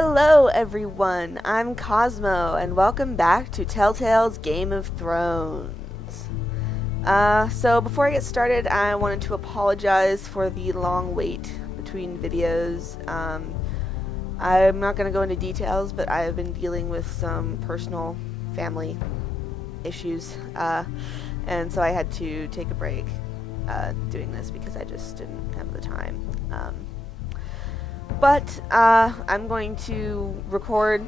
Hello everyone, I'm Cosmo, and welcome back to Telltale's Game of Thrones. So before I get started, I wanted to apologize for the long wait between videos. I'm not going to go into details, but I have been dealing with some personal family issues, and so I had to take a break doing this because I just didn't have the time. But I'm going to record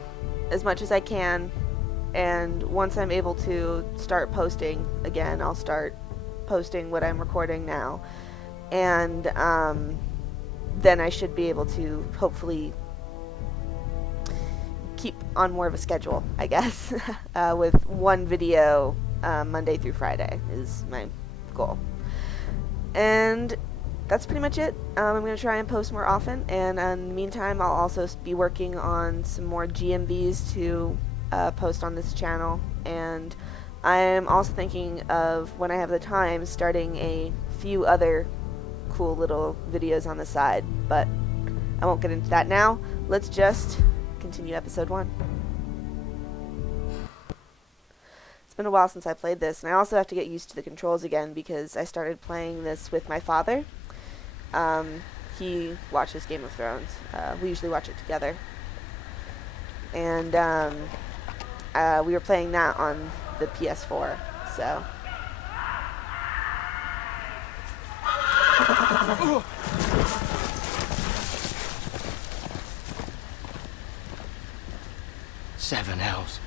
as much as I can, and once I'm able to start posting again, I'll start posting what I'm recording now, and then I should be able to hopefully keep on more of a schedule, I guess, with one video Monday through Friday is my goal. And that's pretty much it. I'm going to try and post more often, and in the meantime I'll also be working on some more GMVs to post on this channel, and I'm also thinking of, when I have the time, starting a few other cool little videos on the side, but I won't get into that now. Let's just continue episode 1. It's been a while since I played this, and I also have to get used to the controls again because I started playing this with my father. He watches Game of Thrones. We usually watch it together. And we were playing that on the PS4, so. Seven hells.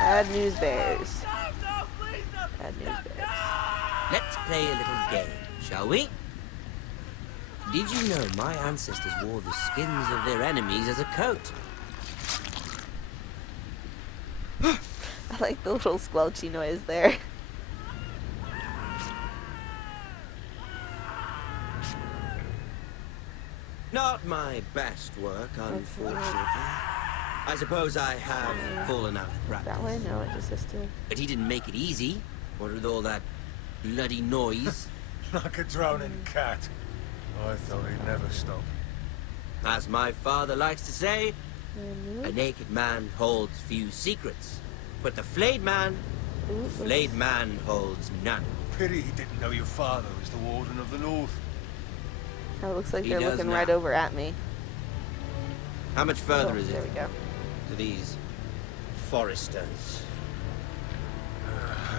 Bad news bears. Bad news bears. Let's play a little game, shall we? Did you know my ancestors wore the skins of their enemies as a coat? I like the little squelchy noise there. Not my best work, unfortunately. I suppose I have fallen out of practice. That way? No, it just has to. But he didn't make it easy. What with all that bloody noise? Like a droning cat. I thought he'd never stop. As my father likes to say, a naked man holds few secrets. But the flayed man holds none. Pity he didn't know your father was the Warden of the North. Oh, it looks like He they're does looking now. right over at me. How much further Oh, is there it we go. to these foresters?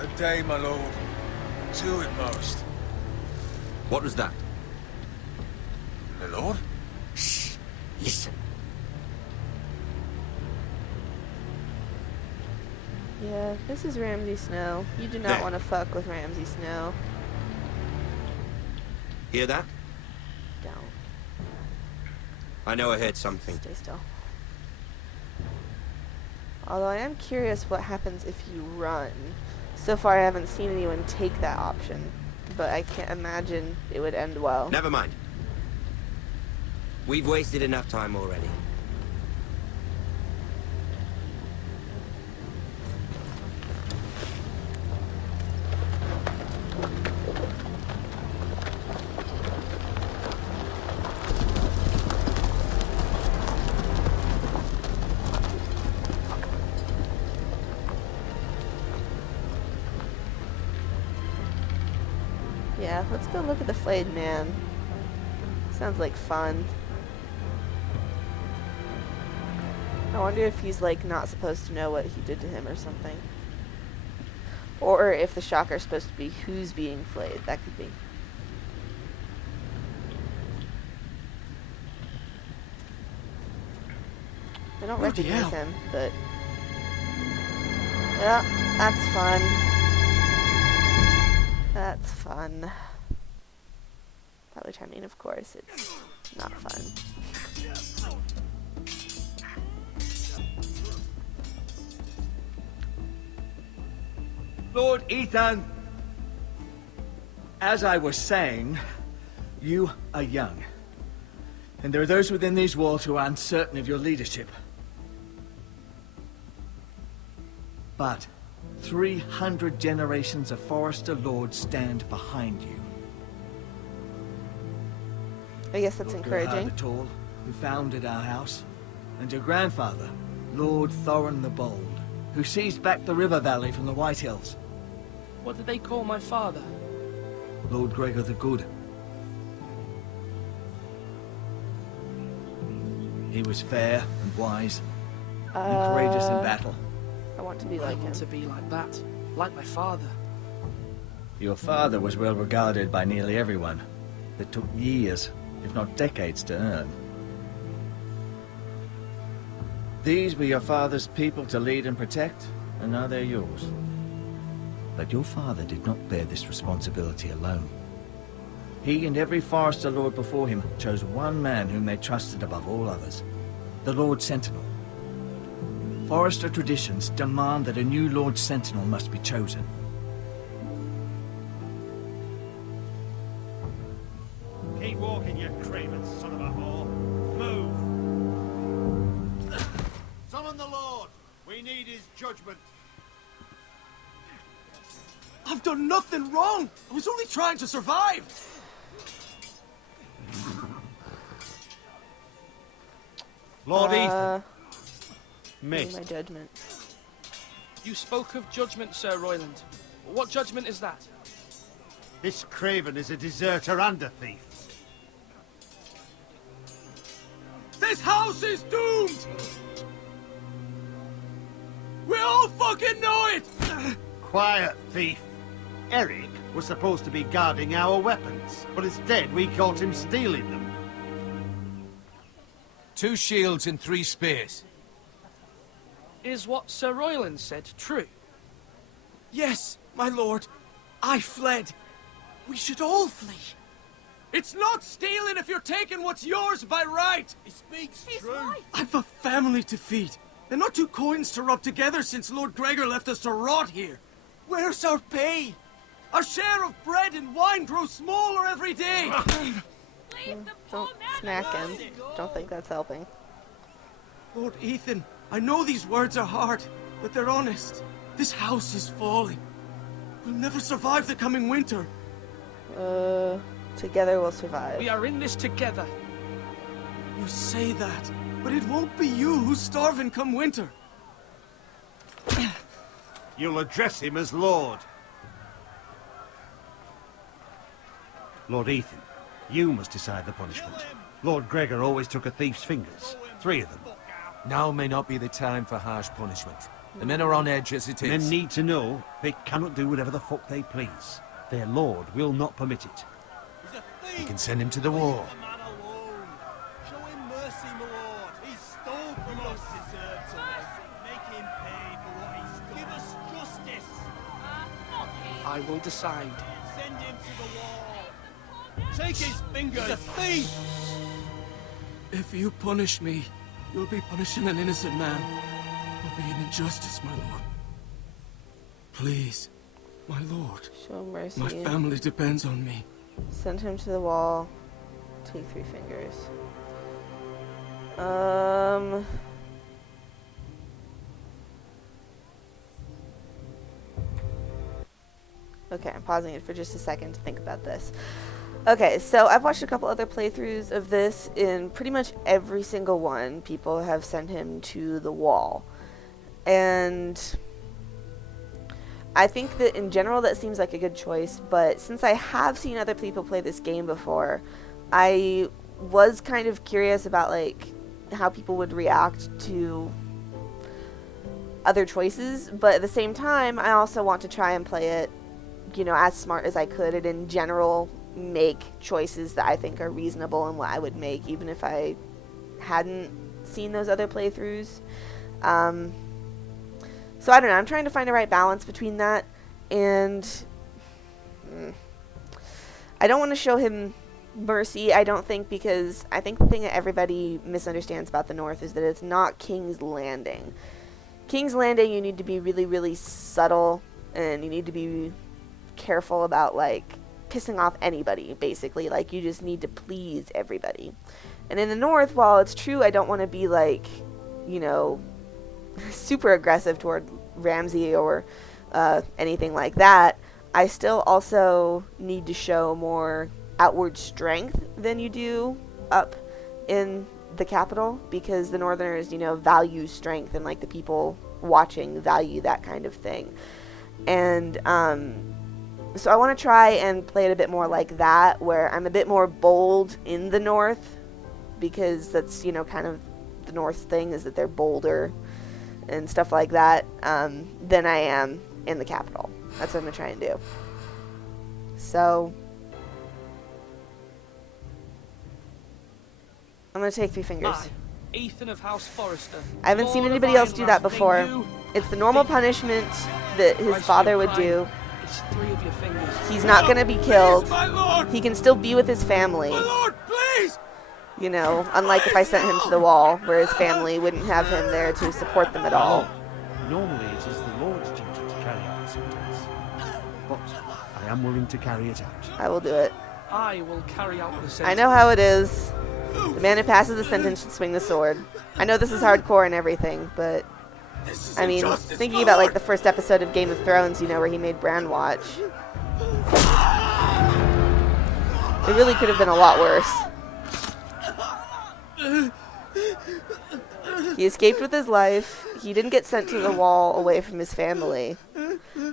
A day, my lord. 2 at most. What was that? My lord? Shh! Listen. Yeah, this is Ramsay Snow. You do not There. want to fuck with Ramsay Snow. Hear that? Don't. I know I heard something. Stay still. Although I am curious what happens if you run. So far I haven't seen anyone take that option, but I can't imagine it would end well. Never mind. We've wasted enough time already. Yeah, let's go look at the flayed man. Sounds like fun. I wonder if he's like not supposed to know what he did to him or something. Or if the shocker's supposed to be who's being flayed. That could be. I don't Bloody recognize hell. him, but yeah, that's fun. That's fun. By which I mean, of course, it's not fun. Lord Ethan, as I was saying, you are young. And there are those within these walls who are uncertain of your leadership. But 300 generations of Forester Lords stand behind you. I guess that's Lord encouraging. Gerhard the Tall, who founded our house, and your grandfather, Lord Thorin the Bold, who seized back the river valley from the White Hills. What did they call my father? Lord Gregor the Good. He was fair and wise, and courageous in battle. I want to be I like him. want to be like that. Like my father. Your father was well regarded by nearly everyone. It took years, if not decades, to earn. These were your father's people to lead and protect, and now they're yours. But your father did not bear this responsibility alone. He and every Forester Lord before him chose one man whom they trusted above all others, the Lord Sentinel. Forester traditions demand that a new Lord Sentinel must be chosen. Keep walking, you craven son of a whore. Move! Summon the Lord! We need his judgment. I've done nothing wrong! I was only trying to survive! Lord Ethan. Give me Missed. my judgment. You spoke of judgment, Sir Royland. What judgment is that? This craven is a deserter and a thief. This house is doomed! We all fucking know it! Quiet, thief. Eric was supposed to be guarding our weapons, but instead we caught him stealing them. 2 shields and 3 spears. Is what Sir Royland said true? Yes, my lord. I fled. We should all flee. It's not stealing if you're taking what's yours by right. He speaks true. Right. I've a family to feed. And not 2 coins to rub together since Lord Gregor left us to rot here. Where's our pay? Our share of bread and wine grows smaller every day. Don't snack him. Don't think that's helping. Lord Ethan, I know these words are hard, but they're honest. This house is falling. We'll never survive the coming winter. Together we'll survive. We are in this together. You say that, but it won't be you who's starving come winter. You'll address him as Lord. Lord Ethan, you must decide the punishment. Lord Gregor always took a thief's fingers. 3 of them. Now may not be the time for harsh punishment. The men are on edge as it is. Men need to know they cannot do whatever the fuck they please. Their lord will not permit it. You can send him to the war. Show him mercy, my lord. He stole from us. Make him pay for what he stole. Give us justice. I will decide. Send him to the wall. Take his fingers. He's a thief. If you punish me, you'll be punishing an innocent man. It'll be an injustice, my lord. Please, my lord. Show mercy. My family depends on me. Send him to the wall. Take 3 fingers. Okay, I'm pausing it for just a second to think about this. Okay, so I've watched a couple other playthroughs of this. In pretty much every single one, people have sent him to the wall. And I think that in general that seems like a good choice, but since I have seen other people play this game before, I was kind of curious about like how people would react to other choices, but at the same time I also want to try and play it, you know, as smart as I could, and in general make choices that I think are reasonable and what I would make even if I hadn't seen those other playthroughs. So I don't know, I'm trying to find the right balance between that, and I don't want to show him mercy, I don't think, because I think the thing that everybody misunderstands about the North is that it's not King's Landing. King's Landing, you need to be really, really subtle, and you need to be careful about, like, pissing off anybody, basically. Like, you just need to please everybody. And in the North, while it's true I don't want to be, like, you know, super aggressive toward Ramsay or anything like that, I still also need to show more outward strength than you do up in the capital, because the Northerners, value strength, and like the people watching value that kind of thing. And so I want to try and play it a bit more like that, where I'm a bit more bold in the North, because that's kind of the North's thing, is that they're bolder and stuff like that, than I am in the capital. That's what I'm going to try and do. So I'm going to take 3 fingers. I, Ethan of House Forrester. I haven't seen Lord anybody of else do that Ironrath, before. may you It's the normal punishment that his Christ father your would crime. do. It's 3 of your fingers. He's not going to be killed. Please, my lord! He can still be with his family. My lord, please! Unlike if I sent him to the wall, where his family wouldn't have him there to support them at all. Normally it is the Lord's duty to carry out the sentence, but I am willing to carry it out. I will do it. I will carry out the sentence. I know how it is. The man who passes the sentence should swing the sword. I know this is hardcore and everything, but I mean, thinking about like the first episode of Game of Thrones, where he made Bran watch. It really could have been a lot worse. He escaped with his life. He didn't get sent to the wall away from his family.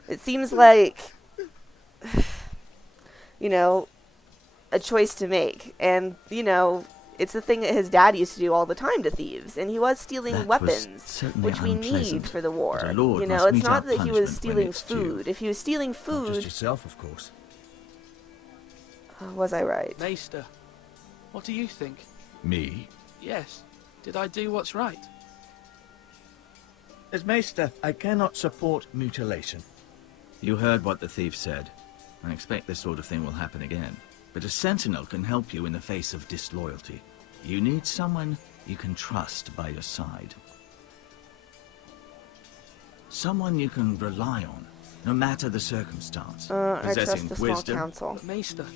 It seems like, a choice to make. And, it's the thing that his dad used to do all the time to thieves. And he was stealing That was weapons, certainly which we need unpleasant, for the war. but a lord It's must mete not out that he was punishment when stealing it's due. food. If he was stealing Not just food, yourself, of course. was I right? Maester, what do you think? Me? Yes. Did I do what's right? As Maester, I cannot support mutilation. You heard what the thief said. I expect this sort of thing will happen again. But a sentinel can help you in the face of disloyalty. You need someone you can trust by your side. Someone you can rely on, no matter the circumstance. I trust Possessing the small wisdom. council. But Maester,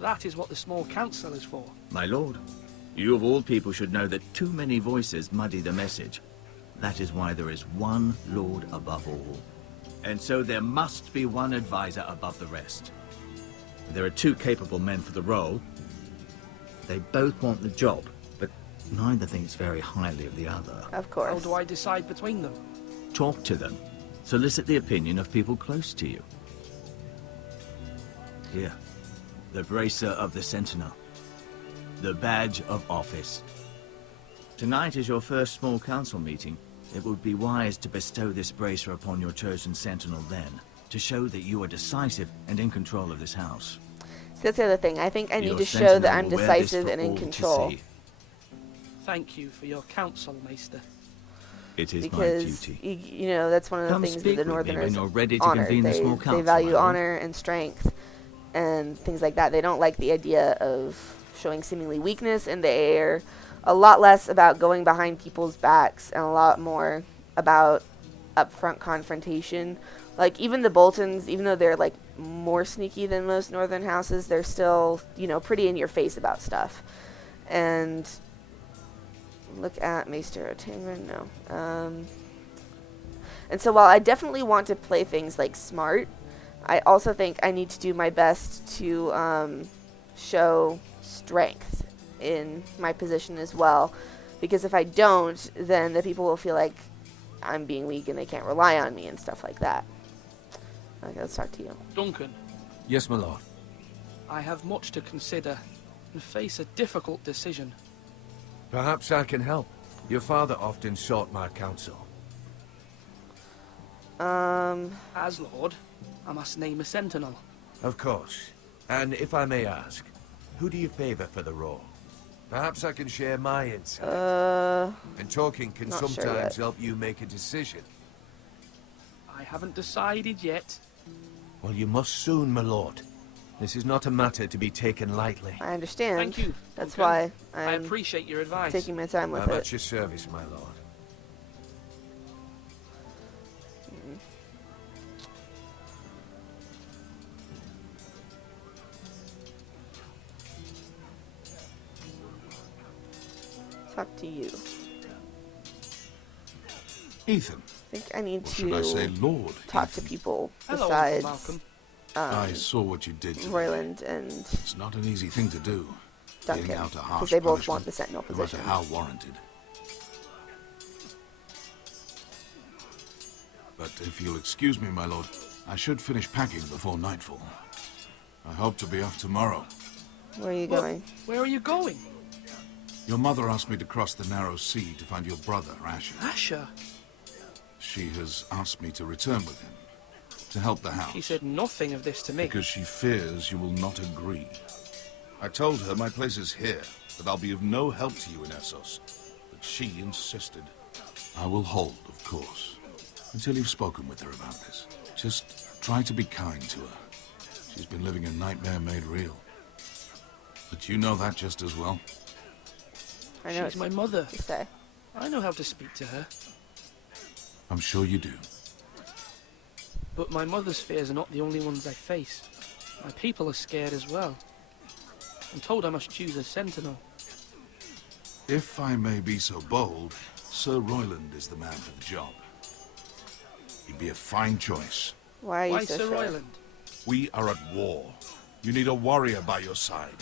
that is what the small council is for. My lord, you of all people should know that too many voices muddy the message. That is why there is one lord above all. And so there must be one advisor above the rest. There are 2 capable men for the role. They both want the job, but neither thinks very highly of the other. Of How course. do I decide between them? Talk to them. Solicit the opinion of people close to you. Here, the bracer of the Sentinel. The badge of office. Tonight is your first small council meeting. It would be wise to bestow this bracer upon your chosen Sentinel then, to show that you are decisive and in control of this house. So that's the other thing. I think I need Your to show Sentinel that I'm will wear this decisive for and in all to control. see. Thank you for your counsel, Maester. It is Because my duty. that's one of the Come things that speak the with me when Northerners you're ready to honor. convene the small They council, value my lord. honor and strength and things like that. They don't like the idea of showing seemingly weakness, and they are a lot less about going behind people's backs and a lot more about upfront confrontation. Like, even the Boltons, even though they're like more sneaky than most northern houses, they're still, pretty in your face about stuff. And look at Maester Otangren, no. And so while I definitely want to play things like smart, I also think I need to do my best to show strength in my position as well. Because if I don't, then the people will feel like I'm being weak and they can't rely on me and stuff like that. Okay, let's talk to you. Duncan, Yes, my lord. I have much to consider and face a difficult decision. Perhaps I can help. Your father often sought my counsel. As Lord, I must name a sentinel. Of course. And if I may ask, who do you favor for the role? Perhaps I can share my insight. And talking can not sure sometimes yet. help you make a decision. I haven't decided yet. Well, you must soon, my lord. This is not a matter to be taken lightly. I understand. Thank you. That's Duncan. why I I'm appreciate your advice. taking my time with I'm it. at your service, my lord. Talk to you. Ethan, think I need Or should I say to Lord? talk to people Hello, Uncle besides Malcolm. I saw what you did to me. Royland and It's not an easy thing to do. Duncan, Getting out a because harsh they both punishment, want the Sentinel no matter position. how warranted. But if you'll excuse me, my lord, I should finish packing before nightfall. I hope to be off tomorrow. Where are you Well, going? where are you going? Your mother asked me to cross the narrow sea to find your brother, Asher. Asher? She has asked me to return with him, to help the house. She said nothing of this to me. Because she fears you will not agree. I told her my place is here, that I'll be of no help to you in Essos. But she insisted. I will hold, of course, until you've spoken with her about this. Just try to be kind to her. She's been living a nightmare made real. But you know that just as well. I know She's my mother. you say. I know how to speak to her. I'm sure you do. But my mother's fears are not the only ones I face. My people are scared as well. I'm told I must choose a sentinel. If I may be so bold, Sir Royland is the man for the job. He'd be a fine choice. Why are you Why so Sir sure? Royland? We are at war. You need a warrior by your side.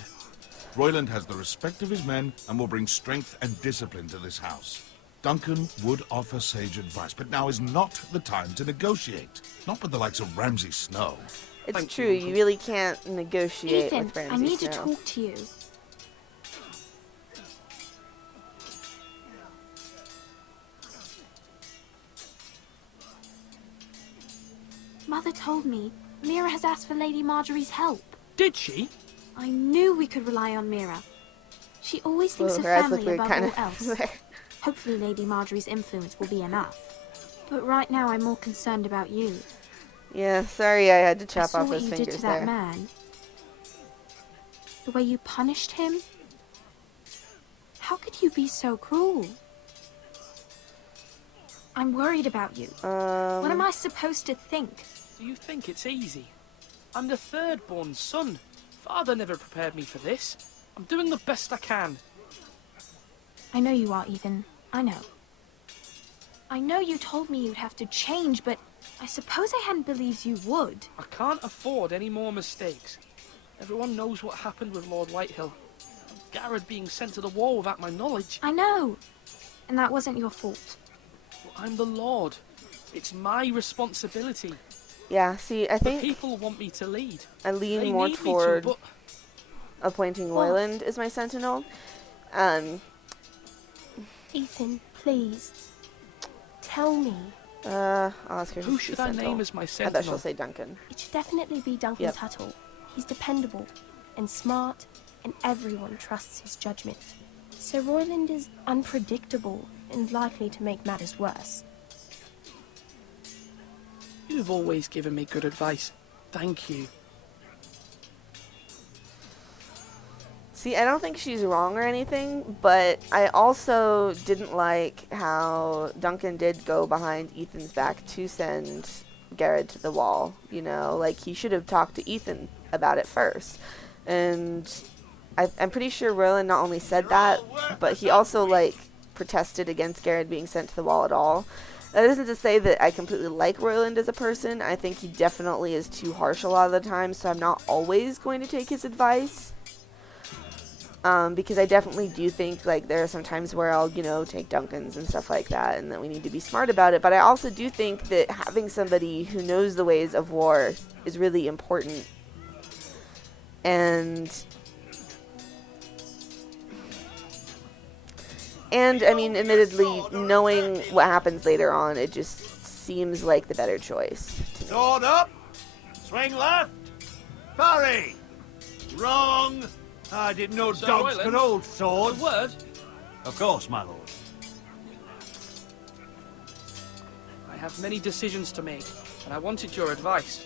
Royland has the respect of his men and will bring strength and discipline to this house. Duncan would offer sage advice, but now is not the time to negotiate. Not with the likes of Ramsay Snow. It's Thank true, you, you Uncle. really can't negotiate Ethan, with Ramsay I need Snow. to talk to you. Mother told me Mira has asked for Lady Marjorie's help. Did she? I knew we could rely on Mira. She always thinks Well, of her eyes family look weird, above kind all of. else. Hopefully Lady Marjorie's influence will be enough. But right now I'm more concerned about you. Yeah, sorry I had to I chop saw off what his you fingers did to there. that man. The way you punished him. How could you be so cruel? I'm worried about you. What am I supposed to think? Do you think it's easy? I'm the third-born son. Father never prepared me for this. I'm doing the best I can. I know you are, Ethan. I know. I know you told me you'd have to change, but I suppose I hadn't believed you would. I can't afford any more mistakes. Everyone knows what happened with Lord Whitehill. Garrett being sent to the war without my knowledge. I know. And that wasn't your fault. Well, I'm the Lord. It's my responsibility. Yeah, see, I The think people want me to lead. I lean They more need me to, toward but appointing What? Royland as my sentinel. Ethan, please. Tell me. I'll ask her who if she's should I sentinel. name as my I sentinel? bet she'll say Duncan. It should definitely be Duncan Yep. Tuttle. He's dependable and smart, and everyone trusts his judgment. Sir Royland is unpredictable and likely to make matters worse. You've always given me good advice. Thank you. See, I don't think she's wrong or anything, but I also didn't like how Duncan did go behind Ethan's back to send Garrett to the wall. You know, like he should have talked to Ethan about it first. And I'm pretty sure Roland not only said that, but he also like protested against Garrett being sent to the wall at all. That isn't to say that I completely like Roland as a person. I think he definitely is too harsh a lot of the time, so I'm not always going to take his advice. Because I definitely do think like there are some times where I'll, you know, take Duncan's and stuff like that, and that we need to be smart about it. But I also do think that having somebody who knows the ways of war is really important. And I mean, admittedly, knowing what happens later on, it just seems like the better choice to me. Sword up! Swing left! Parry! Wrong! I didn't know Sir dogs Royland, could hold A swords. word? Of course, my lord. I have many decisions to make, and I wanted your advice.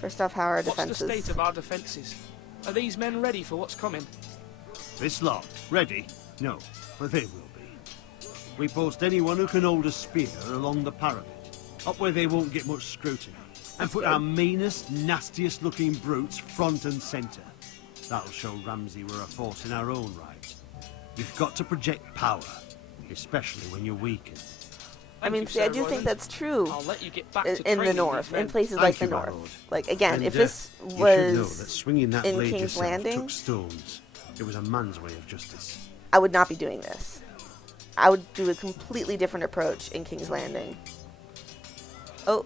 First off, how are our What's defenses? the state of our defences? Are these men ready for what's coming? This lot, ready? No, but they will be. We post anyone who can hold a spear along the parapet, up where they won't get much scrutiny, and put our meanest, nastiest looking brutes front and centre. That'll show Ramsay we're a force in our own right. You've got to project power, especially when you're weakened. I mean, see, I do think that's true I'll let you get back to in the training North, these men. in places Thank like the you, my North. lord. Like, again, And, if this you should know that was swinging that in blade King's yourself Landing, took stones. It was a man's way of justice. I would not be doing this. I would do a completely different approach in King's Landing. Oh.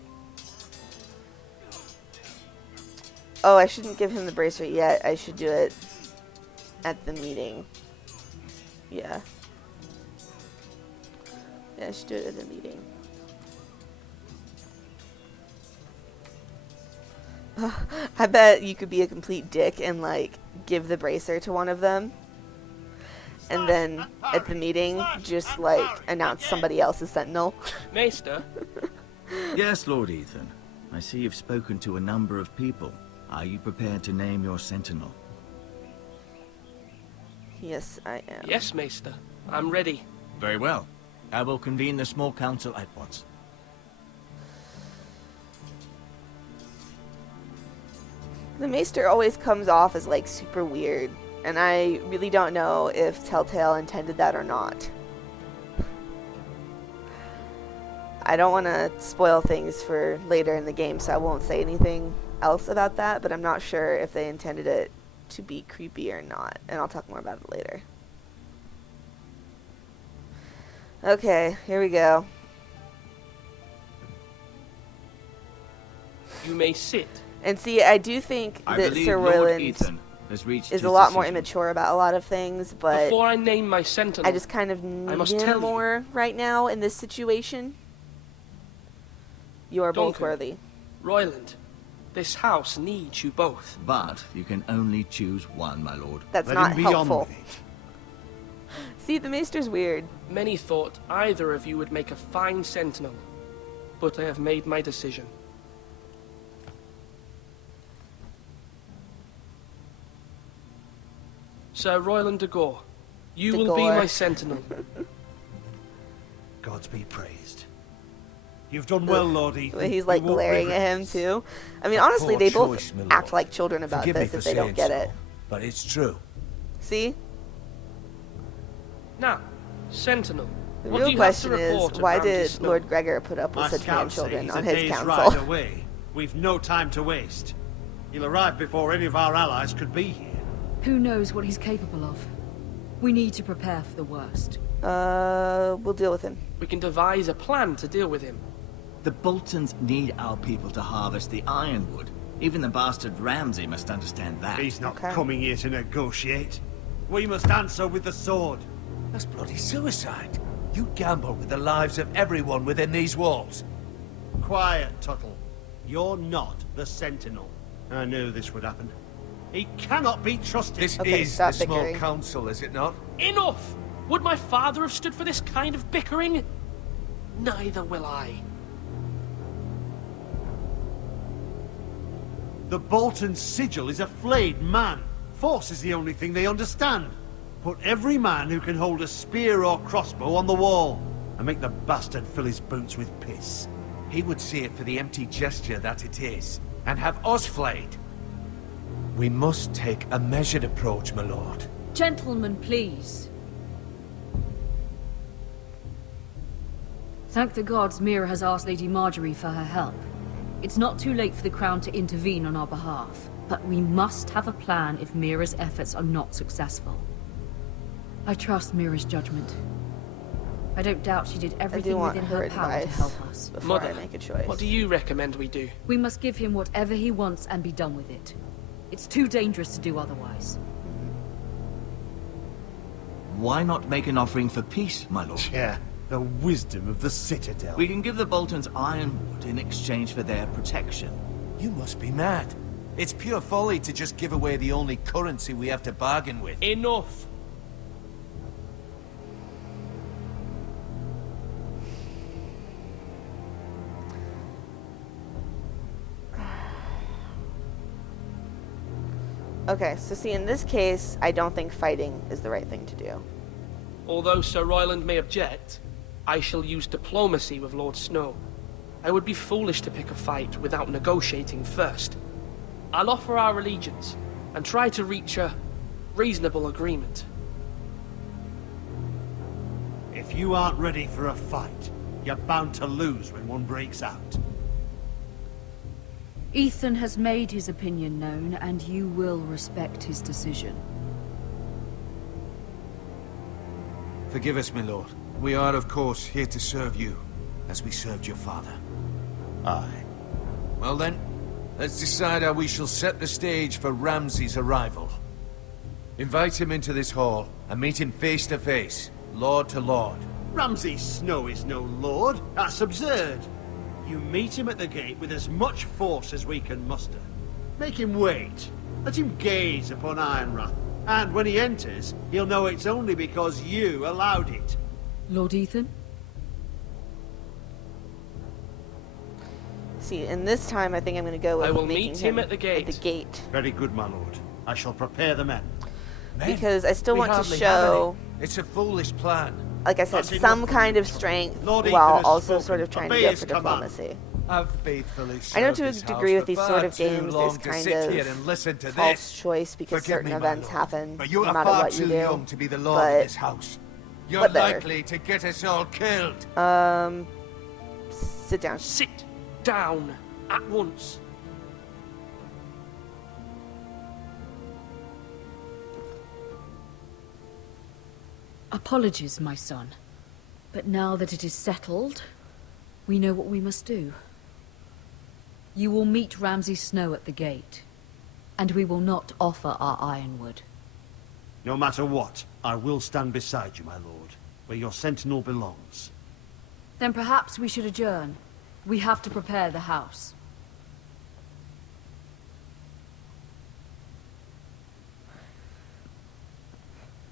Oh, I shouldn't give him the bracelet yet. I should do it at the meeting. Yeah. Yeah, I should do it at the meeting. I bet you could be a complete dick and, like, give the bracer to one of them. And then, at the meeting, just, like, announce somebody else as Sentinel. Maester, Yes, Lord Ethan. I see you've spoken to a number of people. Are you prepared to name your sentinel? Yes, I am. yes, Maester. I'm ready. Very well. I will convene the small council at once. The Maester always comes off as, like, super weird. And I really don't know if Telltale intended that or not. I don't want to spoil things for later in the game, so I won't say anything else about that, but I'm not sure if they intended it to be creepy or not, and I'll talk more about it later. Okay, here we go. You may sit. And see, I do think I that believe Sir Lord Royland Ethan has reached is his a lot more decision. immature about a lot of things, but Before I name my sentinel, I just kind of need must him tell you. more right now in this situation. You are both Duncan. worthy. Royland, this house needs you both. But you can only choose one, my lord. That's Let not him be on helpful. with it. See, the Maester's weird. Many thought either of you would make a fine sentinel, but I have made my decision. Sir Royland de Gore, you De will be Gore. my sentinel. Gods be praised. You've done well, Lord Ethan. He's like We won't glaring at regret him it. too. I mean, A honestly, poor they both choice, my act lord. like children about Forgive me this for if they don't saying get so, it. but it's true. See? Now, sentinel, The what real do you have to question is, report why around his did snow? Lord Gregor put up with My such scouts say grandchildren he's on a his day's council? ride away. We've no time to waste. He'll arrive before any of our allies could be here. Who knows what he's capable of? We need to prepare for the worst. We'll deal with him. We can devise a plan to deal with him. The Boltons need our people to harvest the ironwood. Even the bastard Ramsay must understand that. He's not Okay. coming here to negotiate. We must answer with the sword. That's bloody suicide. You gamble with the lives of everyone within these walls. Quiet, Tuttle. You're not the Sentinel. I knew this would happen. He cannot be trusted. This Okay, is stop the small bickering. council, is it not? Enough! Would my father have stood for this kind of bickering? Neither will I. The Bolton sigil is a flayed man. Force is the only thing they understand. Put every man who can hold a spear or crossbow on the wall, and make the bastard fill his boots with piss. He would see it for the empty gesture that it is, and have us flayed. We must take a measured approach, my lord. Gentlemen, please. Thank the gods Mira has asked Lady Marjorie for her help. It's not too late for the Crown to intervene on our behalf, but we must have a plan if Mira's efforts are not successful. I trust Mira's judgment. I don't doubt she did I everything do want within her her power to advice help us. before Mother, I make a choice. what do you recommend we do? We must give him whatever he wants and be done with it. It's too dangerous to do otherwise. Why not make an offering for peace, my lord? Yeah, the wisdom of the Citadel. We can give the Boltons ironwood in exchange for their protection. You must be mad. It's pure folly to just give away the only currency we have to bargain with. Enough! Okay, so see, in this case, I don't think fighting is the right thing to do. Although Sir Royland may object, I shall use diplomacy with Lord Snow. I would be foolish to pick a fight without negotiating first. I'll offer our allegiance and try to reach a reasonable agreement. If you aren't ready for a fight, you're bound to lose when one breaks out. Ethan has made his opinion known, and you will respect his decision. Forgive us, my lord. We are, of course, here to serve you, as we served your father. Aye. Well then, let's decide how we shall set the stage for Ramsay's arrival. Invite him into this hall, and meet him face to face, lord to lord. Ramsay Snow is no lord. That's absurd. You meet him at the gate with as much force as we can muster. Make him wait. Let him gaze upon Ironrath. And when he enters, he'll know it's only because you allowed it. Lord Ethan? See, and this time I think I'm going to go with I will making meet him at the gate. At the gate. Very good, my lord. I shall prepare the men. Because I still We want to hardly show, have any. It's a foolish plan. like I said, That's some enough. kind of strength Lord Ethan while has also spoken. sort of trying to Obey go his for command. diplomacy. I've faithfully I know served to a this degree house with these for sort far of too games, long there's to kind sit here of and listen to false this. choice because Forgive certain me, my events lord, happen but you no are matter far what you too do. young to be the lord But of this house. You're whatever. likely to get us all killed. Sit down. Sit down at once. Apologies, my son. But now that it is settled, we know what we must do. You will meet Ramsay Snow at the gate, and we will not offer our ironwood. No matter what, I will stand beside you, my lord, where your sentinel belongs. Then perhaps we should adjourn. We have to prepare the house.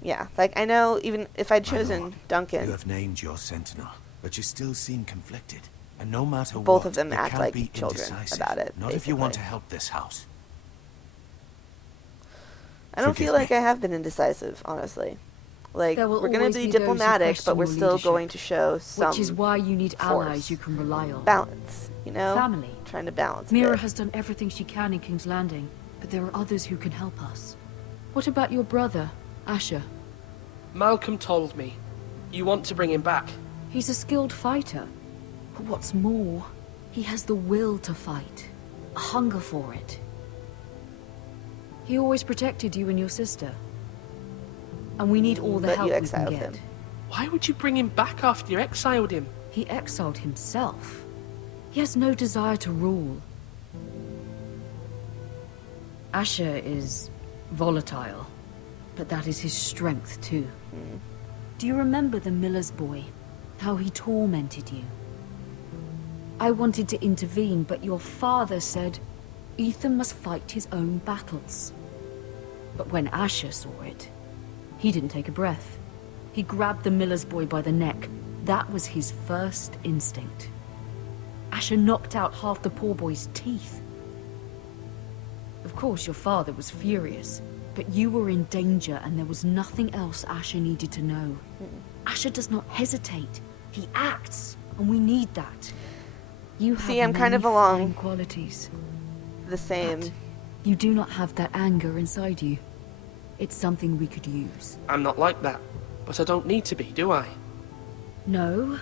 Yeah, like I know even if I'd My chosen lord, Duncan, You have named your sentinel, but you still seem conflicted. And no matter both what, of them you act can't like be children indecisive. about it. Not if you want to basically. help this house. I don't Forgive feel like me. I have been indecisive, honestly. Like There will we're going always to be be those who diplomatic, but question we're your still leadership, going to show some Which is why you need force. allies you can rely on. balance, you know? Family. Trying to balance a Mira bit. has done everything she can in King's Landing, but there are others who can help us. What about your brother, Asher? Malcolm told me. You want to bring him back. He's a skilled fighter. But what's more, he has the will to fight. A hunger for it. He always protected you and your sister. And we need all the But help you we can exiled get. him. Why would you bring him back after you exiled him? He exiled himself. He has no desire to rule. Asher is volatile, but that is his strength too. Do you remember the miller's boy? How he tormented you? I wanted to intervene, but your father said Ethan must fight his own battles. But when Asher saw it, he didn't take a breath. He grabbed the miller's boy by the neck. That was his first instinct. Asher knocked out half the poor boy's teeth. Of course, your father was furious, but you were in danger and there was nothing else Asher needed to know. Asher does not hesitate. He acts, and we need that. You have See, I'm kind many of along fine qualities. the same. But you do not have that anger inside you. It's something we could use. I'm not like that. But I don't need to be, do I? No,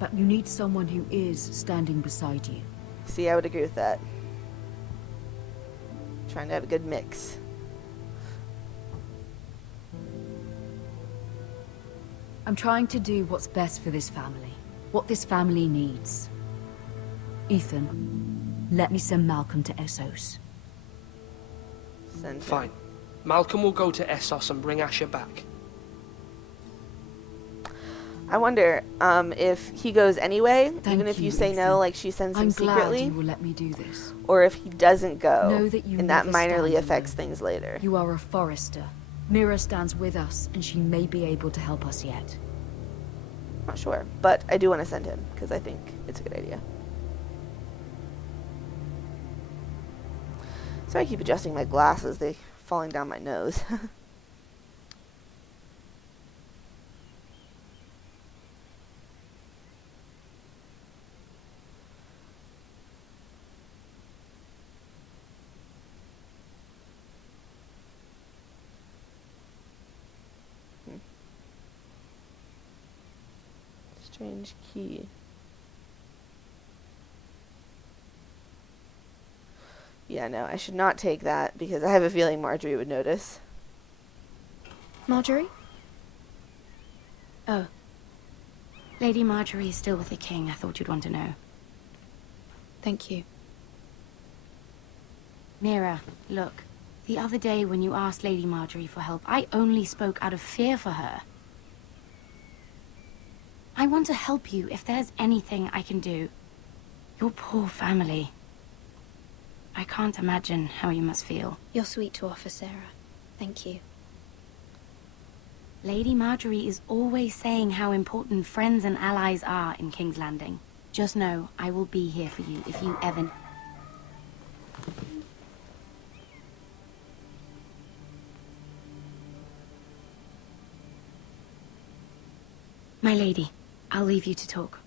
but you need someone who is standing beside you. See, I would agree with that. Trying to have a good mix. I'm trying to do what's best for this family. What this family needs. Ethan, let me send Malcolm to Essos. Send him. Fine. Malcolm will go to Essos and bring Asher back. I wonder if he goes anyway, Thank even if you say Ethan. no, like she sends him I'm glad secretly, you will let me do this. or if he doesn't go, Know that you and that never minorly stand affects alone. things later. You are a forester. Mira stands with us, and she may be able to help us yet. Not sure, but I do want to send him because I think it's a good idea. So I keep adjusting my glasses; they're falling down my nose. Strange key. Yeah, no, I should not take that because I have a feeling Marjorie would notice. Marjorie? Oh. Lady Marjorie is still with the king. I thought you'd want to know. Thank you. Mira, look. The other day when you asked Lady Marjorie for help, I only spoke out of fear for her. I want to help you if there's anything I can do. Your poor family. I can't imagine how you must feel. You're sweet to offer, Sarah. Thank you. Lady Marjorie is always saying how important friends and allies are in King's Landing. Just know, I will be here for you if you ever... My lady, I'll leave you to talk.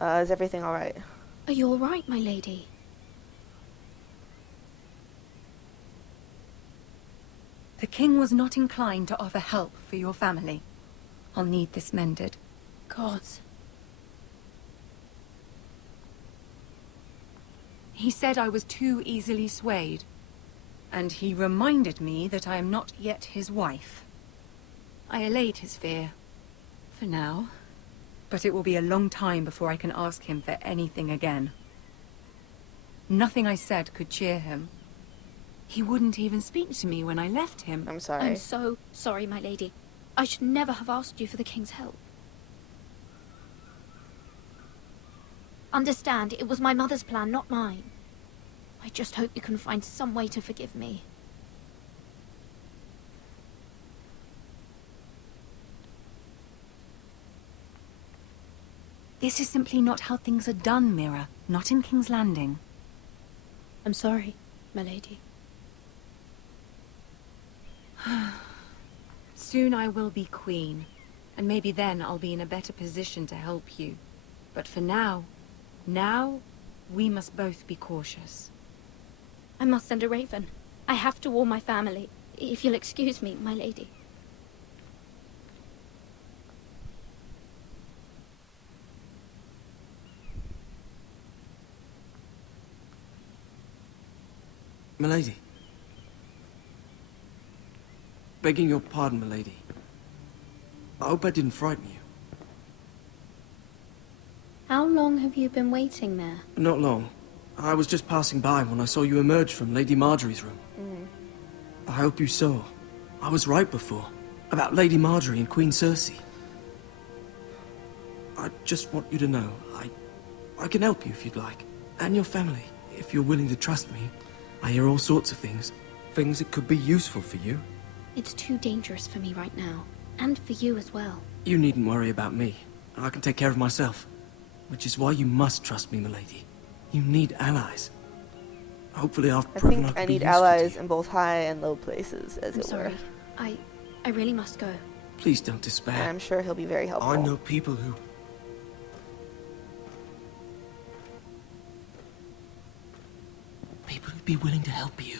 Is everything alright? Are you all right, my lady? The king was not inclined to offer help for your family. I'll need this mended. Gods. He said I was too easily swayed. And he reminded me that I am not yet his wife. I allayed his fear. For now. But it will be a long time before I can ask him for anything again. Nothing I said could cheer him. He wouldn't even speak to me when I left him. I'm sorry. I'm so sorry, my lady. I should never have asked you for the king's help. Understand, it was my mother's plan, not mine. I just hope you can find some way to forgive me. This is simply not how things are done, Mira. Not in King's Landing. I'm sorry, my lady. Soon I will be queen, and maybe then I'll be in a better position to help you. But for now, we must both be cautious. I must send a raven. I have to warn my family. If you'll excuse me, my lady. Milady. Begging your pardon, milady. I hope I didn't frighten you. How long have you been waiting there? Not long. I was just passing by when I saw you emerge from Lady Marjorie's room. I hope you saw. I was right before. About Lady Marjorie and Queen Cersei. I just want you to know, I can help you if you'd like. And your family, if you're willing to trust me. I hear all sorts of things. Things that could be useful for you. It's too dangerous for me right now. And for you as well. You needn't worry about me. I can take care of myself. Which is why you must trust me, milady. You need allies. Hopefully I've proven I need allies in both high and low places, as it were. I really must go. Please don't despair. And I'm sure he'll be very helpful. I know people who... People who'd be willing to help you.